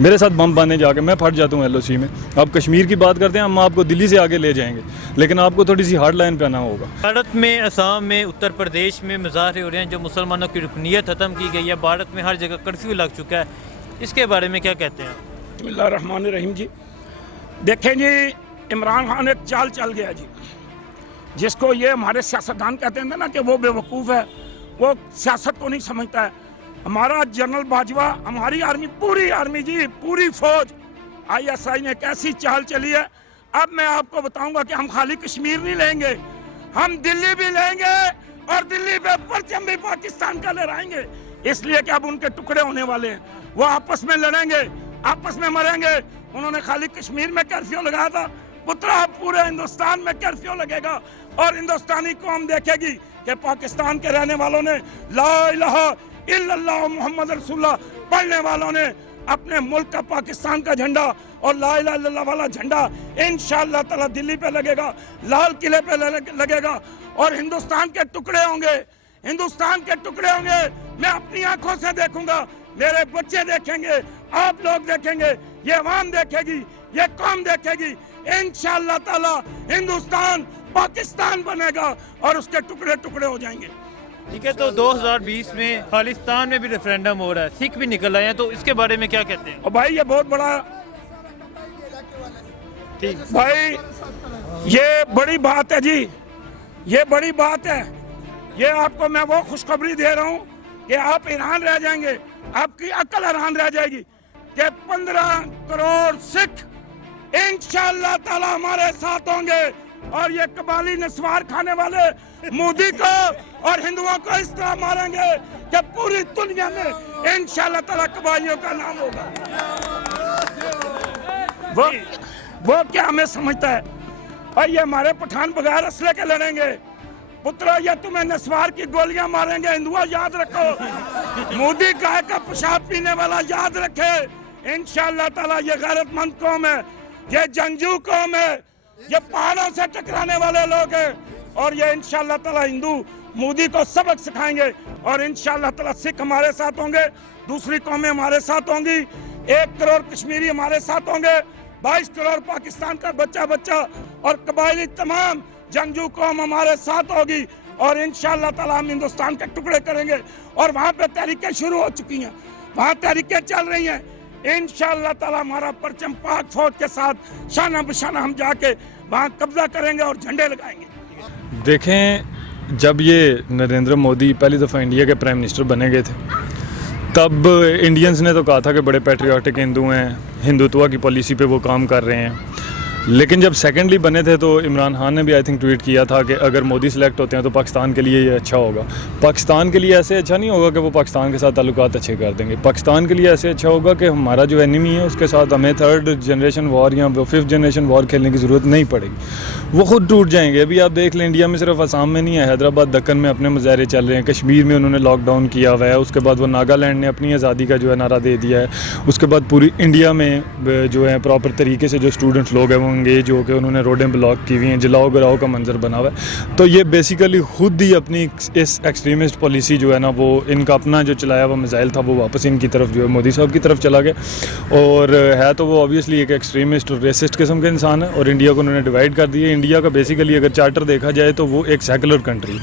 मेरे साथ बम बांधने जाके मैं फट जाता हूँ LOC में। आप कश्मीर की बात करते हैं, हम आपको दिल्ली से आगे ले जाएंगे, लेकिन आपको थोड़ी सी हार्ड लाइन पे आना होगा। भारत में, असम में, उत्तर प्रदेश में मुजाहरे हो रहे हैं, जो मुसलमानों की रुकनीत ख़त्म की गई है। भारत में हर जगह कर्फ्यू लग चुका है, इसके बारे में क्या कहते हैं? बिस्मिल्लाहिर्रहमानिर्रहीम जी, देखें जी, इमरान खान एक चाल चल गया जी, जिसको ये हमारे सियासतदान कहते हैं ना कि वो बेवकूफ़ है, वो सियासत को नहीं समझता है। हमारा जनरल बाजवा, हमारी आर्मी, पूरी आर्मी जी, पूरी फौज, ISI ने कैसी चाल चली है। अब मैं आपको बताऊंगा कि हम खाली कश्मीर नहीं लेंगे, हम दिल्ली भी लेंगे और दिल्ली पे परचम भी पाकिस्तान का लहराएंगे, इसलिए कि अब उनके टुकड़े होने वाले हैं, वो आपस में लड़ेंगे, आपस में मरेंगे। उन्होंने खाली कश्मीर में कर्फ्यू लगाया था, पुत्रा पूरे हिंदुस्तान में कर्फ्यू लगेगा और हिंदुस्तानी कौम देखेगी कि पाकिस्तान के रहने वालों ने ला इलाहा इल्लल्लाह मुहम्मद रसूलुल्लाह पढ़ने वालों ने अपने मुल्क का, पाकिस्तान का झंडा और ला इलाहा इल्लल्लाह वाला झंडा इंशाअल्लाह ताला दिल्ली पे लगेगा, लाल किले पे लगेगा और हिंदुस्तान के टुकड़े होंगे, हिंदुस्तान के टुकड़े होंगे। मैं अपनी आंखों से देखूंगा, मेरे बच्चे देखेंगे, आप लोग देखेंगे, ये अवाम देखेगी, ये कौम देखेगी। इंशाअल्लाह ताला हिंदुस्तान पाकिस्तान बनेगा और उसके टुकड़े टुकड़े हो जाएंगे। ठीक है, तो 2020 में खालिस्तान में भी रेफरेंडम हो रहा है, सिख भी निकल आए हैं, तो इसके बारे में क्या कहते हैं? और भाई ये बहुत बड़ा, ठीक भाई ये बड़ी बात है जी, ये बड़ी बात है। ये आपको मैं वो खुशखबरी दे रहा हूँ कि आप हैरान रह जाएंगे, आपकी अक्ल हैरान रह जाएगी कि 15 करोड़ सिख इंशाअल्लाह ताला हमारे साथ होंगे और ये कबाली नस्वार खाने वाले मोदी को और हिंदुओं को इस तरह मारेंगे कि पूरी दुनिया में इंशाअल्लाह ताला कबालियों का नाम होगा। वो क्या हमें समझता है? और ये हमारे पठान बगैर असले के लड़ेंगे, पुत्रा ये तुम्हें नस्वार की गोलियां मारेंगे, हिंदुओं याद रखो। मोदी गाय का पेशाब पीने वाला याद रखे। इंशाअल्लाह ताला ये गैरतमंद कौम है, ये जंगजू कौम है, ये पहाड़ों से टकराने वाले लोग हैं और ये इंशाअल्लाह ताला हिंदू मोदी को सबक सिखाएंगे और इंशाअल्लाह ताला सिख हमारे साथ होंगे, दूसरी कौमें हमारे साथ होंगी, 1 करोड़ कश्मीरी हमारे साथ होंगे, 22 करोड़ पाकिस्तान का बच्चा और कबायली तमाम जंगजू कौम हमारे साथ होगी और इंशाअल्लाह ताला हम हिंदुस्तान के टुकड़े करेंगे। और वहाँ पे तहरीकें शुरू हो चुकी हैं, वहाँ तहरीकें चल रही हैं। इंशाअल्लाह ताला हमारा परचम पाक फौज के साथ शाना बशाना हम जाके वहाँ कब्जा करेंगे और झंडे लगाएंगे। देखें, जब ये नरेंद्र मोदी पहली दफ़ा इंडिया के प्राइम मिनिस्टर बने गए थे, तब इंडियंस ने तो कहा था कि बड़े पैट्रियाटिक हिंदू हैं, हिंदुत्व की पॉलिसी पे वो काम कर रहे हैं। लेकिन जब सेकेंडली बने थे तो इमरान खान ने भी आई थिंक ट्वीट किया था कि अगर मोदी सिलेक्ट होते हैं तो पाकिस्तान के लिए ये अच्छा होगा। पाकिस्तान के लिए ऐसे अच्छा नहीं होगा कि वो पाकिस्तान के साथ ताल्लुकात अच्छे कर देंगे। पाकिस्तान के लिए ऐसे अच्छा होगा कि हमारा जो एनिमी है उसके साथ हमें 3rd जनरेशन वॉर या 5th जनरेशन वॉर खेलने की ज़रूरत नहीं पड़ेगी, वो खुद टूट जाएंगे। अभी आप देख लें, इंडिया में सिर्फ असम में नहीं है, हैदराबाद दक्कन में अपने मुजाहरे चल रहे हैं, कश्मीर में उन्होंने लॉकडाउन किया हुआ है, उसके बाद वो नागालैंड ने अपनी आज़ादी का जो है नारा दे दिया है, उसके बाद पूरी इंडिया में जो है प्रॉपर तरीके से जो स्टूडेंट्स लोग हैं वो इंगेज हो के उन्होंने रोडें ब्लॉक की हुई हैं, जलाओ गिराओ का मंजर बना हुआ है। तो ये बेसिकली खुद ही अपनी इस एक्सट्रीमिस्ट पॉलिसी जो है ना, वो इनका अपना जो चलाया हुआ मिसाइल था वो वापस इनकी तरफ जो है मोदी साहब की तरफ चला गया। और है तो वो ऑब्वियसली एक एक्सट्रीमिस्ट और रेसिस्ट किस्म के इंसान है और इंडिया को उन्होंने डिवाइड कर दिया। इंडिया का बेसिकली अगर चार्टर देखा जाए तो वो एक सेकुलर कंट्री,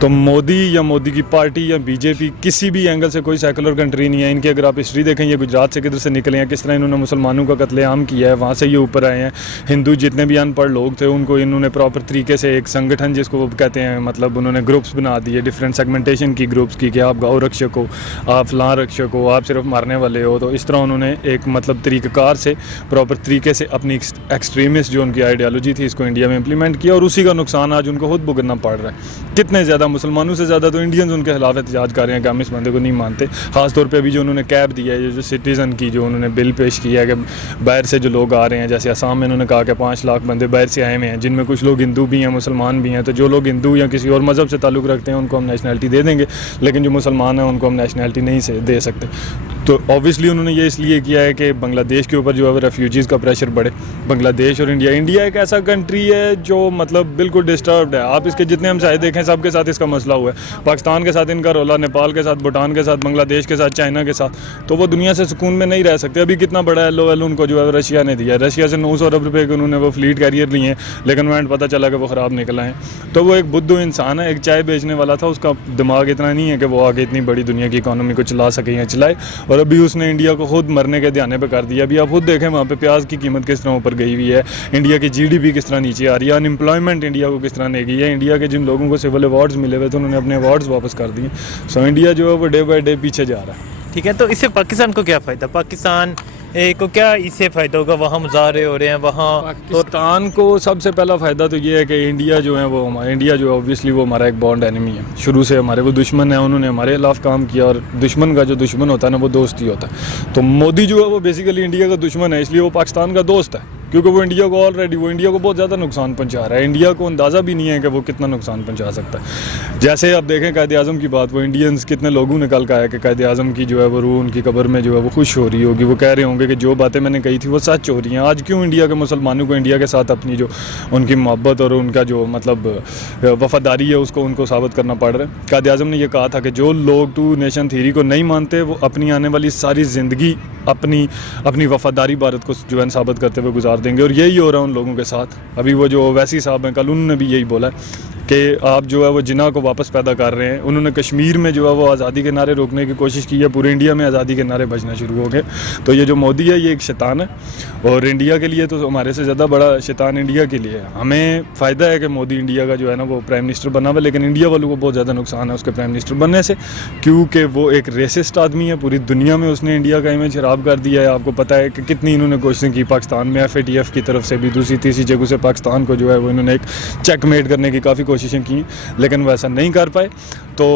तो मोदी या मोदी की पार्टी या बीजेपी किसी भी एंगल से कोई सेकुलर कंट्री नहीं है। इनकी अगर आप हिस्ट्री देखें, ये गुजरात से किधर से निकले हैं, किस तरह इन्होंने मुसलमानों का कत्लेआम किया है, वहाँ से ये ऊपर आए हैं। हिंदू जितने भी अनपढ़ लोग थे उनको इन्होंने प्रॉपर तरीके से एक संगठन जिसको वो कहते हैं, मतलब उन्होंने ग्रुप्स बना दिए, डिफरेंट सेगमेंटेशन की ग्रुप्स की कि आप गौ रक्षक हो, आप फलां रक्षक हो, आप सिर्फ मारने वाले हो। तो इस तरह उन्होंने एक मतलब तरीक़ाकार से प्रॉपर तरीके से अपनी एक्सट्रीमिस्ट जो उनकी आइडियालॉजी थी इसको इंडिया में इम्प्लीमेंट किया और उसी का नुकसान आज उनको खुद भुगतना पड़ रहा है। कितने ज़्यादा मुसलमानों से ज़्यादा तो इंडियंस उनके खिलाफ एहतजाज कर रहे हैं कि हम इस बंदे को नहीं मानते। ख़ासतौर पे अभी जो उन्होंने कैब दिया है, जो सिटीज़न की जो उन्होंने बिल पेश किया है कि बाहर से जो लोग आ रहे हैं, जैसे असम में उन्होंने कहा कि 5 लाख बंदे बाहर से आए हुए हैं, जिनमें कुछ लोग हिंदू भी हैं, मुसलमान भी हैं। तो जो लोग हिंदू या किसी और मज़हब से ताल्लुक़ रखते हैं उनको हम नेशनैलिटी दे देंगे, लेकिन जो मुसलमान हैं उनको हम नेशनैलिटी नहीं से दे सकते। तो ऑब्वियसली उन्होंने ये इसलिए किया है कि बांग्लादेश के ऊपर जो है वो रेफ्यूजीज़ का प्रेशर बढ़े। बांग्लादेश और इंडिया एक ऐसा कंट्री है जो मतलब बिल्कुल डिस्टर्ब्ड है। आप इसके जितने हम चाहे देखें सबके साथ इसका मसला हुआ है। पाकिस्तान के साथ इनका रोला, नेपाल के साथ, भूटान के साथ, बांग्लादेश के साथ, चाइना के साथ, तो वो दुनिया से सुकून में नहीं रह सकते। अभी कितना बड़ा LOL उनको जो है रशिया ने दिया। रशिया से 900 अरब रुपये के उन्होंने वो फ्लीट कैरियर लिए हैं, लेकिन वहाँ पता चला कि वो ख़राब निकला है। तो वो एक बुद्धू इंसान है, एक चाय बेचने वाला था, उसका दिमाग इतना नहीं है कि वो आगे इतनी बड़ी दुनिया की इकॉनमी को चला सके या चलाए। और अभी उसने इंडिया को खुद मरने के ध्यान पे कर दिया। अभी आप खुद देखें वहाँ पे प्याज की कीमत किस तरह ऊपर गई हुई है, इंडिया की GDP किस तरह नीचे आ रही है, अनएम्प्लॉयमेंट इंडिया को किस तरह ने गई है। इंडिया के जिन लोगों को सिविल अवार्ड्स मिले हुए थे उन्होंने अपने अवार्ड्स वापस कर दिए। सो इंडिया जो है वो डे बाई डे पीछे जा रहा है। ठीक है, तो इससे पाकिस्तान को क्या फ़ायदा? पाकिस्तान को क्या इससे फ़ायदा होगा? वहाँ मुजाहरे हो रहे हैं, वहाँ पाकिस्तान को सबसे पहला फ़ायदा तो ये है कि इंडिया जो है वो इंडिया जो है ऑब्वियसली वो हमारा एक बॉन्ड एनिमी है। शुरू से हमारे वो दुश्मन है, उन्होंने हमारे खिलाफ काम किया, और दुश्मन का जो दुश्मन होता है ना वो दोस्त ही होता है। तो मोदी जो है वो बेसिकली इंडिया का दुश्मन है, इसलिए वो पाकिस्तान का दोस्त है, क्योंकि वो इंडिया को ऑलरेडी वो इंडिया को बहुत ज़्यादा नुकसान पहुंचा रहा है। इंडिया को अंदाज़ा भी नहीं है कि वो कितना नुकसान पहुंचा सकता है। जैसे आप देखें कायद आज़म की बात, वो इंडियंस कितने लोगों ने कल कहा है कि कायद आज़म की जो है वो रूह उनकी कब्र में जो है वो खुश हो रही होगी। वो कह रहे होंगे कि जो बातें मैंने कही थी वो सच हो रही हैं। आज क्यों इंडिया के मुसलमानों को इंडिया के साथ अपनी जो उनकी मोहब्बत और उनका जो मतलब वफादारी है उसको उनको साबित करना पड़ रहा है। कायद आज़म ने यह कहा था कि जो लोग 2 नेशन थ्योरी को नहीं मानते वो अपनी आने वाली सारी ज़िंदगी अपनी वफादारी भारत को जो है साबित करते हुए गुजार देंगे, और यही हो रहा है उन लोगों के साथ। अभी वो जो वैसी साहब हैं, कल उन्होंने भी यही बोला कि आप जो है वो जिना को वापस पैदा कर रहे हैं। उन्होंने कश्मीर में जो है वो आज़ादी के नारे रोकने की कोशिश की है, पूरे इंडिया में आज़ादी के नारे बजना शुरू हो गए। तो ये जो मोदी है ये एक शैतान है, और इंडिया के लिए तो हमारे से ज़्यादा बड़ा शैतान इंडिया के लिए है। हमें फ़ायदा है कि मोदी इंडिया का जो है ना वो प्राइम मिनिस्टर बना हुआ, लेकिन इंडिया वालों को बहुत ज़्यादा नुकसान है उसके प्राइम मिनिस्टर बनने से, क्योंकि वो एक रेसिस्ट आदमी है। पूरी दुनिया में उसने इंडिया का इमेज खराब कर दिया है। आपको पता है कि कितनी इन्होंने कोशिशें की पाकिस्तान में, FATF की तरफ से भी, दूसरी तीसरी जगह से पाकिस्तान को जो है वो इन्होंने एक चेकमेट करने की काफ़ी कोशिशें की, लेकिन वो ऐसा नहीं कर पाए। तो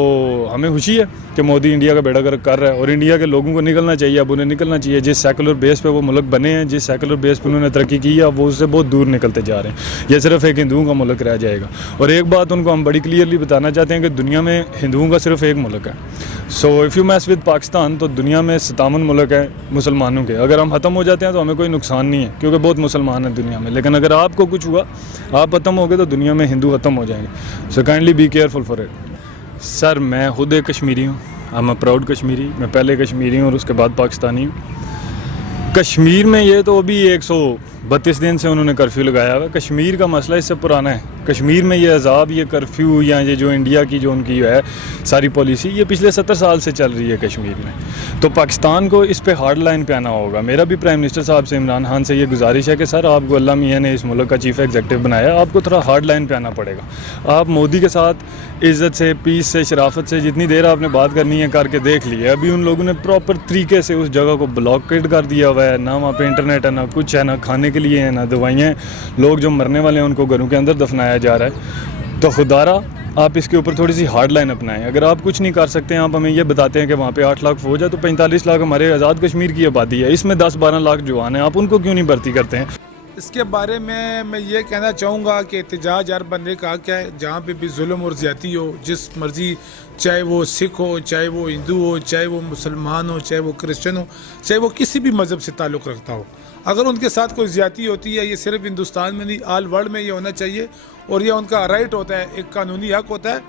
हमें खुशी है कि मोदी इंडिया का बेड़ा गर्क कर रहा है, और इंडिया के लोगों को निकलना चाहिए। अब उन्हें निकलना चाहिए। जिस सेकुलर बेस पे वो मुल्क बने हैं, जिस सेकुलर बेस पे उन्होंने तरक्की की है, अब वो उससे बहुत दूर निकलते जा रहे हैं। ये सिर्फ एक हिंदुओं का मुल्क रह जाएगा। और एक बात उनको हम बड़ी क्लियरली बताना चाहते हैं कि दुनिया में हिंदुओं का सिर्फ एक मुल्क है। So if you mess with Pakistan, तो दुनिया में 57 मुल्क हैं मुसलमानों के। अगर हम ख़त्म हो जाते हैं तो हमें कोई नुकसान नहीं है, क्योंकि बहुत मुसलमान हैं दुनिया में। लेकिन अगर आपको कुछ हुआ, आप ख़त्म हो गए, तो दुनिया में हिंदू ख़त्म हो जाएंगे। So kindly be careful for it. Sir मैं खुद एक कश्मीरी हूँ, I am a proud Kashmiri. मैं पहले कश्मीरी हूँ और उसके बाद पाकिस्तानी हूँ। कश्मीर में ये तो अभी 132 दिन से उन्होंने कर्फ्यू लगाया हुआ है। कश्मीर का मसला इससे पुराना है। कश्मीर में ये अजाब, ये कर्फ्यू, या ये जो इंडिया की जो उनकी है सारी पॉलिसी, ये पिछले 70 साल से चल रही है कश्मीर में। तो पाकिस्तान को इस पे हार्ड लाइन पे आना होगा। मेरा भी प्राइम मिनिस्टर साहब से, इमरान खान से ये गुजारिश है कि सर आपको अल्लाह मियाँ ने इस मुल्क का चीफ एग्जीक्यूटिव बनाया, आपको थोड़ा हार्ड लाइन पे आना पड़ेगा। आप मोदी के साथ इज़्ज़त से, पीस से, शराफत से जितनी देर आपने बात करनी है करके देख ली है। अभी उन लोगों ने प्रॉपर तरीके से उस जगह को ब्लॉकेड कर दिया हुआ है। ना वहाँ पे इंटरनेट है, ना कुछ है, ना खाने के लिए है, ना दवाइयाँ हैं। लोग जो मरने वाले हैं उनको घरों के अंदर दफनाया जा रहा है। तो खुदारा आप इसके ऊपर थोड़ी सी हार्ड लाइन अपनाएं। अगर आप कुछ नहीं कर सकते हैं, आप हमें ये बताते हैं कि वहाँ पे 8 लाख फौज है, तो 45 लाख हमारे आज़ाद कश्मीर की आबादी है, इसमें 10-12 लाख जवान हैं, आप उनको क्यों नहीं भर्ती करते हैं? इसके बारे में मैं ये कहना चाहूँगा कि एहतजाज हर बंदे का क्या है, जहाँ पे भी जुल्म और ज़्यादती हो, जिस मर्ज़ी, चाहे वो सिख हो, चाहे वो हिंदू हो, चाहे वो मुसलमान हो, चाहे वो क्रिश्चियन हो, चाहे वो किसी भी मज़हब से ताल्लुक़ रखता हो, अगर उनके साथ कोई ज़्यादती होती है, ये सिर्फ हिंदुस्तान में नहीं, ऑल वर्ल्ड में ये होना चाहिए, और ये उनका राइट होता है, एक कानूनी हक़ होता है।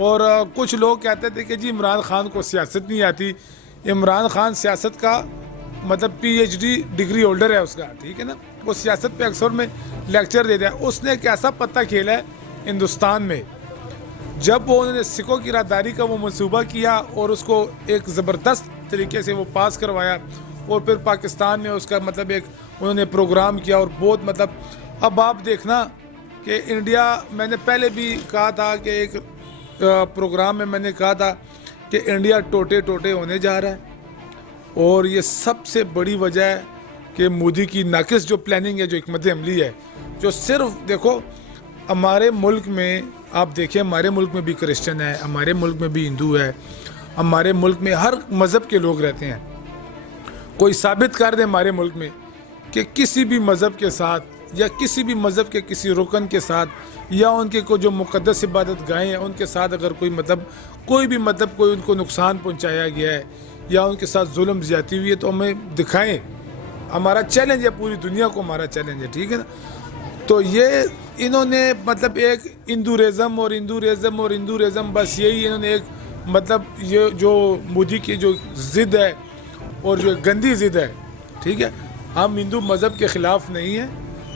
और कुछ लोग कहते थे कि जी इमरान खान को सियासत नहीं आती। इमरान खान सियासत का मतलब PhD डिग्री होल्डर है उसका, ठीक है ना। वो सियासत पे अक्सर में लेक्चर देता है। उसने एक ऐसा पत्ता खेला है हिंदुस्तान में, जब वो उन्होंने सिखों की राहदारी का वो मंसूबा किया और उसको एक ज़बरदस्त तरीके से वो पास करवाया, और फिर पाकिस्तान में उसका मतलब एक उन्होंने प्रोग्राम किया, और बहुत मतलब अब आप देखना कि इंडिया, मैंने पहले भी कहा था कि एक प्रोग्राम में मैंने कहा था कि इंडिया टोटे टोटे होने जा रहा है, और ये सबसे बड़ी वजह है कि मोदी की नाकिस जो प्लानिंग है, जो हिकमत अमली है, जो सिर्फ देखो हमारे मुल्क में, आप देखिए हमारे मुल्क में भी क्रिश्चियन है, हमारे मुल्क में भी हिंदू है, हमारे मुल्क में हर मज़हब के लोग रहते हैं। कोई साबित कर दे हमारे मुल्क में कि किसी भी मज़हब के साथ या किसी भी मज़हब के किसी रुकन के साथ या उनके को जो मुक़द्दस इबादत गाहें हैं उनके साथ अगर कोई मतलब कोई भी मतलब कोई उनको नुकसान पहुंचाया गया है या उनके साथ जुल्म ज़्यादती हुई है तो हमें दिखाएं। हमारा चैलेंज है, पूरी दुनिया को हमारा चैलेंज है, ठीक है ना। तो ये इन्होंने मतलब एक हिंदूरिज़म बस यही इन्होंने एक मतलब ये जो मोदी की जो ज़िद है और जो गंदी ज़िद है, ठीक है, हम हिंदू मज़हब के ख़िलाफ़ नहीं हैं,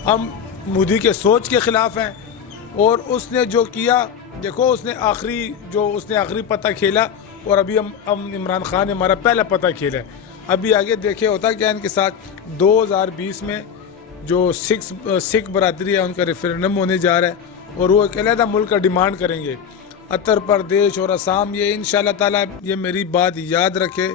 हम मोदी के सोच के ख़िलाफ़ हैं। और उसने जो किया, देखो उसने आखिरी पता खेला और अभी हम इमरान खान ने हमारा पहला पता खेला है। अभी आगे देखे होता क्या इनके साथ। 2020 में जो सिख बरादरी है उनका रेफरेंडम होने जा रहा है और वो एक अलहदा मुल्क का डिमांड करेंगे, उत्तर प्रदेश और असम। ये इंशाल्लाह ताला ये मेरी बात याद रखे,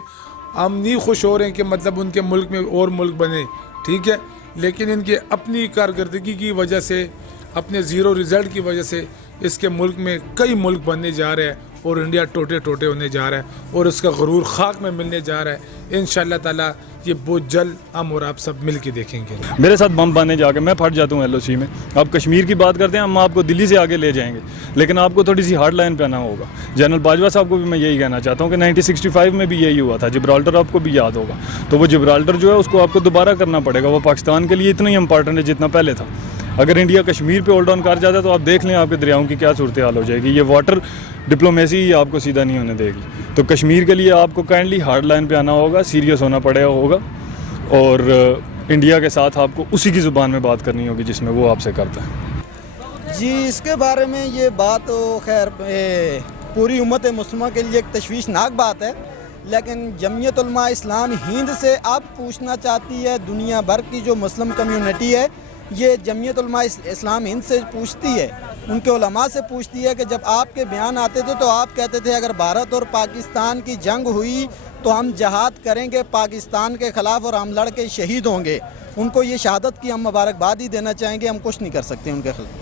हम नहीं खुश हो रहे हैं कि मतलब उनके मुल्क में और मुल्क बने, ठीक है, लेकिन इनके अपनी कारकर्दगी की वजह से, अपने ज़ीरो रिज़ल्ट की वजह से इसके मुल्क में कई मुल्क बनने जा रहे हैं और इंडिया टोटे टोटे होने जा रहा है और उसका गुरूर खाक में मिलने जा रहा है। इंशाल्लाह ताला ये बहुत जल्द हम और आप सब मिल के देखेंगे। मेरे साथ बम बांधने जाके मैं फट जाता हूँ LOC में। आप कश्मीर की बात करते हैं, हम आपको दिल्ली से आगे ले जाएंगे, लेकिन आपको थोड़ी सी हार्ड लाइन पे आना होगा। जनरल बाजवा साहब को भी मैं यही कहना चाहता हूँ कि 1965 में भी यही हुआ था। जिब्राल्टर आपको भी याद होगा, तो वो जिब्राल्टर जो है उसको आपको दोबारा करना पड़ेगा। वो पाकिस्तान के लिए इतना ही इंपॉर्टेंट है जितना पहले था। अगर इंडिया कश्मीर पे होल्ड ऑन कर जाता है तो आप देख लें आपके दरियाओं की क्या सूरत हाल हो जाएगी। ये वाटर डिप्लोमेसी ही आपको सीधा नहीं होने देगी। तो कश्मीर के लिए आपको काइंडली हार्ड लाइन पे आना होगा, सीरियस होना पड़ेगा होगा और इंडिया के साथ आपको उसी की ज़ुबान में बात करनी होगी जिसमें वो आपसे करता है। जी, इसके बारे में ये बात खैर पूरी उम्मत मुस्लिमा के लिए एक तशवीशनाक बात है, लेकिन जमीयत उलमा इस्लाम हिंद से अब पूछना चाहती है, दुनिया भर की जो मुस्लिम कम्युनिटी है ये जमीयत उलमा इस्लाम हिंद से पूछती है, उनके उलमा से पूछती है कि जब आपके बयान आते थे तो आप कहते थे अगर भारत और पाकिस्तान की जंग हुई तो हम जहाद करेंगे पाकिस्तान के ख़िलाफ़ और हम लड़ के शहीद होंगे। उनको ये शहादत की हम मुबारकबाद ही देना चाहेंगे, हम कुछ नहीं कर सकते उनके खिलाफ।